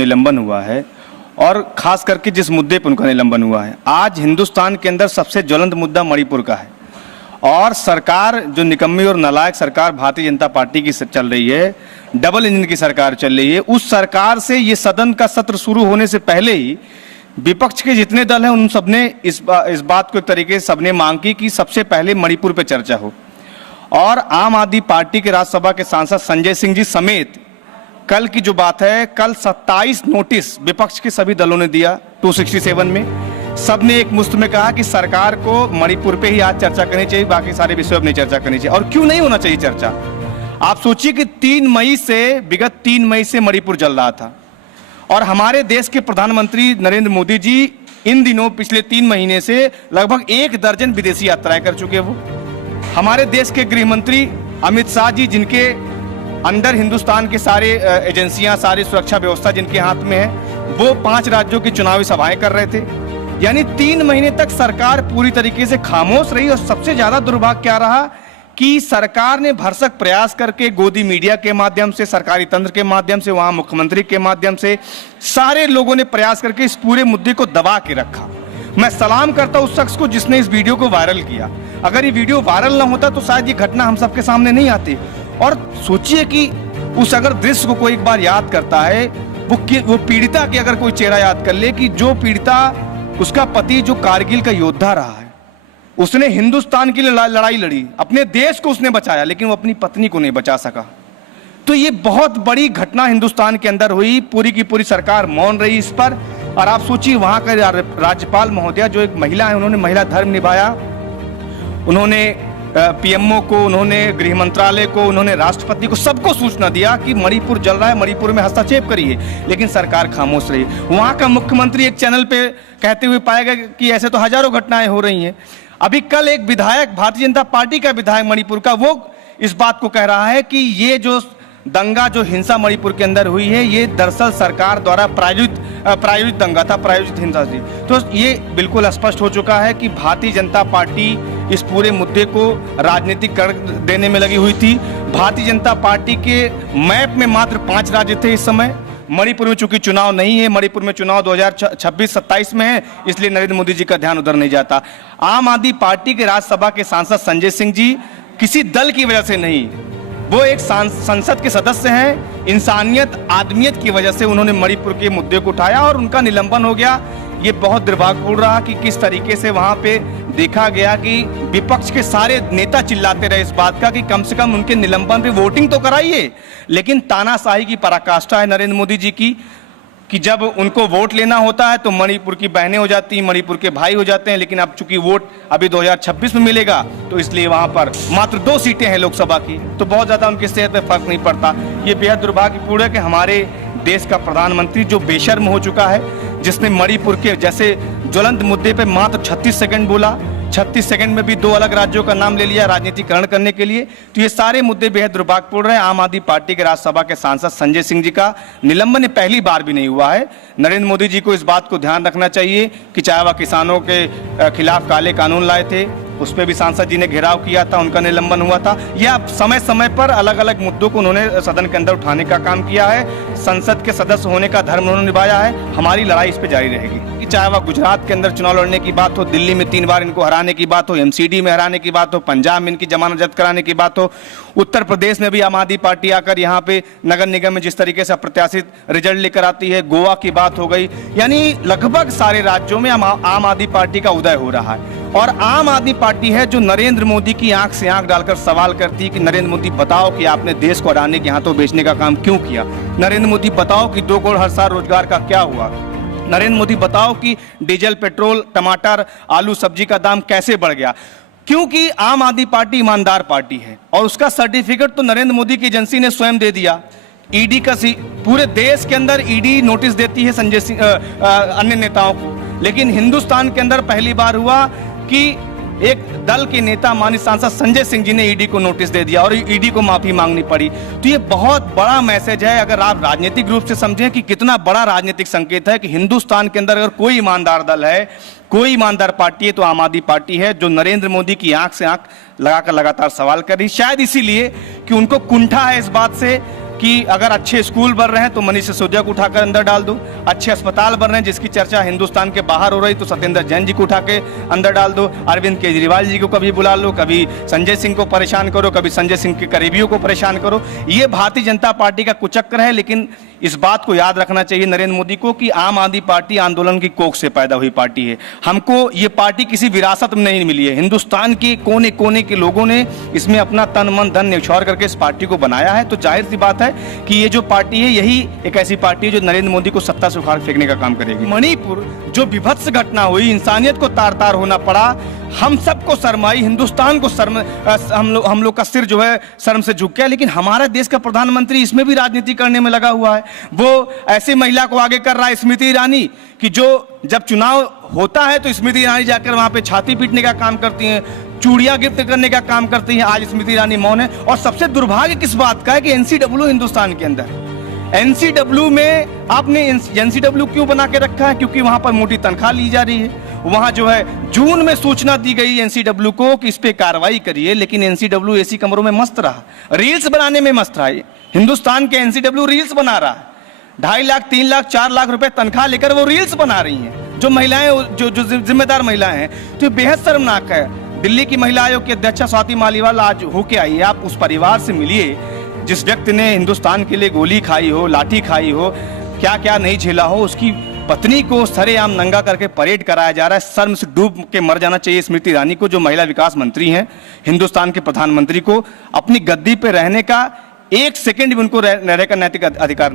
निलंबन हुआ है और खास करके जिस मुद्दे पर उनका निलंबन हुआ है, आज हिंदुस्तान के अंदर सबसे ज्वलंत मुद्दा मणिपुर का है और सरकार जो निकम्मी और नालायक सरकार भारतीय जनता पार्टी की चल रही है, डबल इंजन की सरकार चल रही है, उस सरकार से ये सदन का सत्र शुरू होने से पहले ही विपक्ष के जितने दल हैं उन सबने इस बात को एक तरीके से सबने मांग की कि सबसे पहले मणिपुर पे चर्चा हो। और आम आदमी पार्टी के राज्यसभा के सांसद संजय सिंह जी समेत कल की जो बात है, कल 27 नोटिस विपक्ष के सभी दलों ने दिया 267 में। सबने एक मुश्त में कहा कि सरकार को मणिपुर पे ही आज चर्चा करनी चाहिए, बाकी सारे विषयों पर नहीं चर्चा करनी चाहिए। और क्यों नहीं होना चाहिए चर्चा? आप सोचिए कि विगत 3 मई से मणिपुर जल रहा था और हमारे देश के प्रधानमंत्री नरेंद्र मोदी जी इन दिनों पिछले 3 महीने से लगभग 1 दर्जन विदेशी यात्राएं कर चुके हैं। वो हमारे देश के गृह मंत्री अमित शाह जी, जिनके अंडर हिंदुस्तान के सारे एजेंसियां, सारी सुरक्षा व्यवस्था जिनके हाथ में है, वो 5 राज्यों की चुनावी सभाएं कर रहे थे। यानी 3 महीने तक सरकार पूरी तरीके से खामोश रही। और सबसे ज्यादा दुर्भाग्य क्या रहा कि सरकार ने भरसक प्रयास करके गोदी मीडिया के माध्यम से, सरकारी तंत्र के माध्यम से, वहां मुख्यमंत्री के माध्यम से, सारे लोगों ने प्रयास करके इस पूरे मुद्दे को दबा के रखा। मैं सलाम करता हूं उस शख्स को जिसने इस वीडियो को वायरल किया। अगर ये वीडियो वायरल ना होता तो शायद ये घटना हम सबके सामने नहीं आती। और सोचिए कि उस अगर दृश्य को कोई एक बार याद करता है, वो पीड़िता की अगर कोई चेहरा याद कर ले कि जो पीड़िता, उसका पति जो कारगिल का योद्धा रहा है, उसने हिंदुस्तान के लिए लड़ाई लड़ी, अपने देश को उसने बचाया, लेकिन वो अपनी पत्नी को नहीं बचा सका। तो ये बहुत बड़ी घटना हिंदुस्तान के अंदर हुई। पूरी की पूरी सरकार मौन रही इस पर। और आप सोचिए वहां का राज्यपाल महोदया जो एक महिला है, उन्होंने महिला धर्म निभाया, उन्होंने पीएमओ को, उन्होंने गृह मंत्रालय को, उन्होंने राष्ट्रपति को, सबको सूचना दिया कि मणिपुर जल रहा है, मणिपुर में हस्तक्षेप करिए, लेकिन सरकार खामोश रही। वहां का मुख्यमंत्री एक चैनल पे कहते हुए पाया गया कि ऐसे तो हजारों घटनाएं हो रही हैं। अभी कल एक विधायक, भारतीय जनता पार्टी का विधायक मणिपुर का, वो इस बात को कह रहा है कि ये जो दंगा, जो हिंसा मणिपुर के अंदर हुई है, ये दरअसल सरकार द्वारा प्रायोजित दंगा था, प्रायोजित हिंसा थी। तो ये बिल्कुल स्पष्ट हो चुका है कि भारतीय जनता पार्टी इस पूरे मुद्दे को राजनीतिक कर देने में लगी हुई थी। भारतीय जनता पार्टी के मैप में मात्र 5 राज्य थे इस समय। मणिपुर में चूंकि चुनाव नहीं है, मणिपुर में चुनाव 2026-27 में है, इसलिए नरेंद्र मोदी जी का ध्यान उधर नहीं जाता। आम आदमी पार्टी के राज्यसभा के सांसद संजय सिंह जी किसी दल की वजह से नहीं, वो एक संसद के सदस्य हैं, इंसानियत, आदमियत की वजह से उन्होंने मणिपुर के मुद्दे को उठाया और उनका निलंबन हो गया। ये बहुत दुर्भाग्यपूर्ण रहा कि किस तरीके से वहां पे देखा गया कि विपक्ष के सारे नेता चिल्लाते रहे इस बात का कि कम से कम उनके निलंबन पे वोटिंग तो कराइए। लेकिन तानाशाही की पराकाष्ठा है नरेंद्र मोदी जी की कि जब उनको वोट लेना होता है तो मणिपुर की बहनें हो जाती हैं, मणिपुर के भाई हो जाते हैं, लेकिन अब चूंकि वोट अभी 2026 में मिलेगा तो इसलिए वहां पर मात्र 2 सीटें हैं लोकसभा की, तो बहुत ज्यादा उनकी सेहत पे फर्क नहीं पड़ता। ये बेहद दुर्भाग्यपूर्ण है कि हमारे देश का प्रधानमंत्री जो बेशर्म हो चुका है, जिसने मणिपुर के जैसे ज्वलंत मुद्दे पे मात्र 36 सेकंड बोला, 36 सेकंड में भी 2 अलग राज्यों का नाम ले लिया राजनीतिकरण करने के लिए। तो ये सारे मुद्दे बेहद दुर्भाग्यपूर्ण है। आम आदमी पार्टी के राज्यसभा के सांसद संजय सिंह जी का निलंबन पहली बार भी नहीं हुआ है। नरेंद्र मोदी जी को इस बात को ध्यान रखना चाहिए कि चाहे वह किसानों के खिलाफ काले कानून लाए थे, उस पर भी सांसद जी ने घेराव किया था, उनका निलंबन हुआ था। यह अब समय समय पर अलग अलग मुद्दों को उन्होंने सदन के अंदर उठाने का काम किया है। संसद के सदस्य होने का धर्म उन्होंने निभाया है। हमारी लड़ाई इस पर जारी रहेगी। चाहे वह गुजरात के अंदर चुनाव लड़ने की बात हो, दिल्ली में 3 बार इनको हराने की बात हो, एमसीडी में हराने की बात हो, पंजाब में इनकी जमानत जब्त कराने की बात हो, उत्तर प्रदेश में भी आम आदमी पार्टी आकर यहाँ पे नगर निगम में जिस तरीके से अप्रत्याशित रिजल्ट लेकर आती है, गोवा की बात हो गई, यानी लगभग सारे राज्यों में आम आदमी पार्टी का उदय हो रहा है। और आम आदमी पार्टी है जो नरेंद्र मोदी की आंख से आंख डालकर सवाल करती है कि नरेंद्र मोदी बताओ कि आपने देश को अडानी के हाथों बेचने का काम क्यों किया। नरेंद्र मोदी बताओ कि 2 करोड़ हर साल रोजगार का क्या हुआ। नरेंद्र मोदी बताओ कि डीजल, पेट्रोल, टमाटर, आलू, सब्जी का दाम कैसे बढ़ गया। क्योंकि आम आदमी पार्टी ईमानदार पार्टी है और उसका सर्टिफिकेट तो नरेंद्र मोदी की एजेंसी ने स्वयं दे दिया। ईडी का पूरे देश के अंदर ईडी नोटिस देती है संजय सिंह अन्य नेताओं को, लेकिन हिंदुस्तान के अंदर पहली बार हुआ कि एक दल के नेता माननीय सांसद संजय सिंह जी ने ईडी को नोटिस दे दिया और ईडी को माफी मांगनी पड़ी। तो ये बहुत बड़ा मैसेज है, अगर आप राजनीतिक रूप से समझें कि कितना बड़ा राजनीतिक संकेत है कि हिंदुस्तान के अंदर अगर कोई ईमानदार दल है, कोई ईमानदार पार्टी है तो आम आदमी पार्टी है, जो नरेंद्र मोदी की आंख से आंख लगाकर लगातार सवाल कर रही। शायद इसीलिए कि उनको कुंठा है इस बात से कि अगर अच्छे स्कूल बन रहे हैं तो मनीष सिसोदिया को उठाकर अंदर डाल दो, अच्छे अस्पताल बन रहे हैं जिसकी चर्चा हिंदुस्तान के बाहर हो रही तो सत्येंद्र जैन जी को उठा के अंदर डाल दो, अरविंद केजरीवाल जी को कभी बुला लो, कभी संजय सिंह को परेशान करो, कभी संजय सिंह के करीबियों को परेशान करो। ये भारतीय जनता पार्टी का कुचक्र है। लेकिन इस बात को याद रखना चाहिए नरेंद्र मोदी को कि आम आदमी पार्टी आंदोलन की कोख से पैदा हुई पार्टी है। हमको ये पार्टी किसी विरासत में नहीं मिली है। हिंदुस्तान के कोने कोने के लोगों ने इसमें अपना तन मन धन न्यौछावर करके इस पार्टी को बनाया है। तो जाहिर सी बात है कि ये जो पार्टी है यही एक ऐसी पार्टी है जो नरेंद्र मोदी को सत्ता से उखाड़ फेंकने का काम करेगी। मणिपुर जो विभत्स घटना हुई, इंसानियत को तार तार होना पड़ा, हम सबको शर्म आई, हिंदुस्तान को शर्म, हम लोग का सिर जो है शर्म से झुक गया। लेकिन हमारे देश का प्रधानमंत्री इसमें भी राजनीति करने में लगा हुआ है। वो ऐसी महिला को आगे कर रहा है, स्मृति ईरानी, कि जो जब चुनाव होता है तो स्मृति ईरानी जाकर वहां पे छाती पीटने का काम करती हैं, चूड़ियां गिफ्ट करने का काम करती हैं। आज स्मृति ईरानी मौन है। और सबसे दुर्भाग्य किस बात का है कि एनसीडब्ल्यू हिंदुस्तान के अंदर है। एनसीडब्ल्यू में आपने एनसीडब्ल्यू क्यों बना के रखा है? क्योंकि वहां पर मोटी तनख्वाह ली जा रही है। वहां जो है जून में सूचना दी गई एनसीडब्ल्यू को कि इस पे कार्रवाई करिए, लेकिन एनसीडब्ल्यू एसी कमरों में मस्त रहा, रील्स बनाने में मस्त रहा। हिंदुस्तान के एनसीडब्ल्यू रील्स बना रहा है, 2.5 लाख 3 लाख 4 लाख रुपए तनख्वाह लेकर वो रील्स बना रही हैं। जो महिलाएं, जो जिम्मेदार महिलाएं हैं, तो ये बेहद शर्मनाक है। दिल्ली की महिला आयोग की अध्यक्षा स्वाति मालीवाल आज होके आई है। आप उस परिवार से मिलिए जिस व्यक्ति ने हिंदुस्तान के लिए गोली खाई हो, लाठी खाई हो, क्या क्या नहीं झेला हो। उसकी पत्नी को सरेआम नंगा करके परेड कराया जा रहा है। शर्म से डूब के मर जाना चाहिए स्मृति ईरानी को, जो महिला विकास मंत्री हैं। हिंदुस्तान के प्रधानमंत्री को अपनी गद्दी पे रहने का 1 सेकंड भी उनको रहने का नैतिक अधिकार